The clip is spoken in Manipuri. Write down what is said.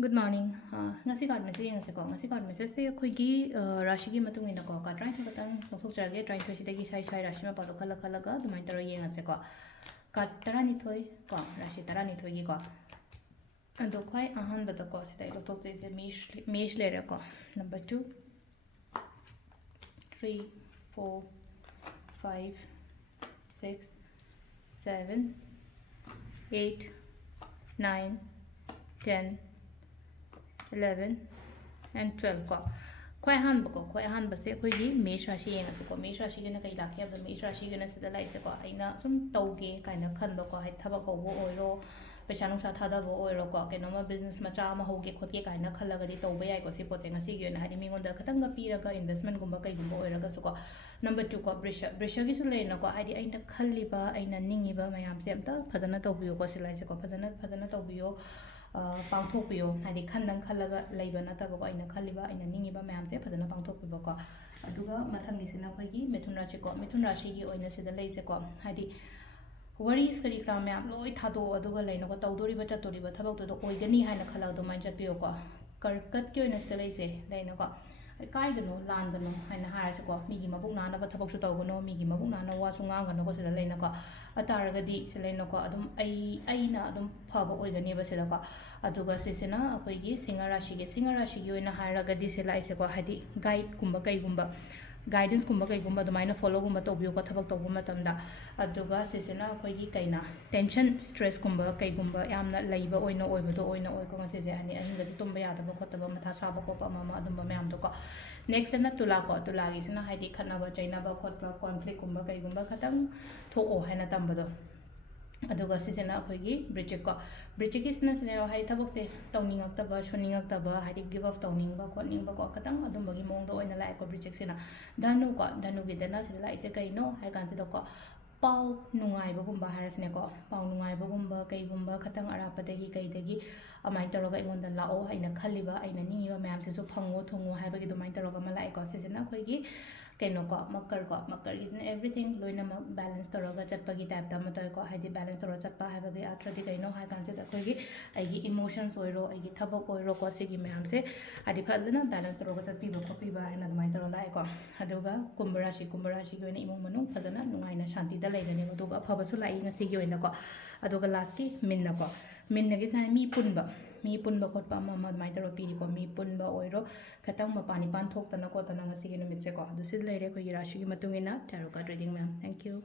Good morning. Ngasi card message ngasi ko. Ngasi card message se khoi gi rashi gi matung ina ko ka try to katang sok charage try to sidagi sai sai rashi ma pado khala khala ga dumai taro ye ngasi ko. Card tara ni thoi ko rashi tara ni thoi gi ko. Ando khoi ahan bata ko sidai lo tok se mesh le re ko. Number 2 3 4 5 6 7 8 9 10 11 and 12 ko khoi han ba ko khoi han ba se khoi gi mesh rashi yenga se ko mesh rashi gena kai la khe ba mesh rashi gena se da lai se ko aina sum tauge kaina khan ba ko hai thaba ko bo oiro pecha nung sa thada bo oiro ko ke no ma business ma cha ma hoge khotge kaina khalla ga di tauba yai ko se po se ngasi gi na hari mi ngonda khatang ga pira ga investment gumba kai gumba oira ga su ko number 2 ko brisha gi su le na ko hari aina khalli ba aina ningi ba mayam se amta phajana taubiyo ko se lai se ko phajana taubiyo pangthokpiyo hadi khandang khallaga leiba nataba ko aina khaliba aina ningiba mayam se phajana pangthokpiba ko aduga mathangi sina khoigi mithun rashi gi oina sida leise ko hadi worries kari kra mayam loi thado aduga leino ko tawdori ba chatori ba thabak to oigani haina khala do man chatpiyo ko karkat ki oina sida leise leino ko kai gano lan gano haina harase ko migi mabuk nana ba thabak su tawgano migi mabuk nana wa su nga gano ko sida leino ko ataraga di seleino ko adum aina adum phaba oigani ba sida ko aduga sesena akoigi singa rashi gi oina haraga di sela ise ko hadi guide kumba kai gumba guidance kumba kai gumba dumaina follow gumba to biyo ko thabak to gumba tamda aduga sesena akoigi kaina tension stress kumba kai gumba yamna leiba oina oiba oina oi ko ngase je ani ahinga se tumba ya daba khotaba matha chaba ko pa mama adumba mayam to ko next na tula ko tula gi sina hadi khana ba chaina ba khotba conflict kumba kai gumba khatang tho o haina tamba do aduga sisena akoigi bridge ki sina sina hai thabak se tawning taba shunning taba hai give up tawning ba khotning ba ko katang adum bagi mong do oina lai ko bridge sina danu gi dana sila lai se kai no hai kan se do ko pau nungai ba gumba harasne ko pau nungai ba gumba kai gumba khatang arapa dagi kai dagi amai taroga ingonda lao aina khaliba aina ningi ba mayam se so phango thongo hai bagi dumai taroga malai ko sisena khoigi keno ko makar gi sina everything loina mak balance taroga chatpagi type ta ma ko haidi balance taroga chatpa hai bagi atradi kaino hai kan se da khoigi aigi emotions oiro aigi thabak oiro ko sigi mayam se adi phadana balance taroga chatpi ba khopi ba haina dumai taro lai ko aduga kumbarashi gi oina imong manu phadana nungaina shanti da laigani aduga phaba su lai ngasi gi oina ko aduga last ki minna ko minna gi sa mi punba khotpa ma dumai taro piri ko mi punba oiro khatang mapani pan thok tana ko tana ngasi gi numit se ko adu sid leire ko rashi gi matungina tarot card reading ma'am. Thank you.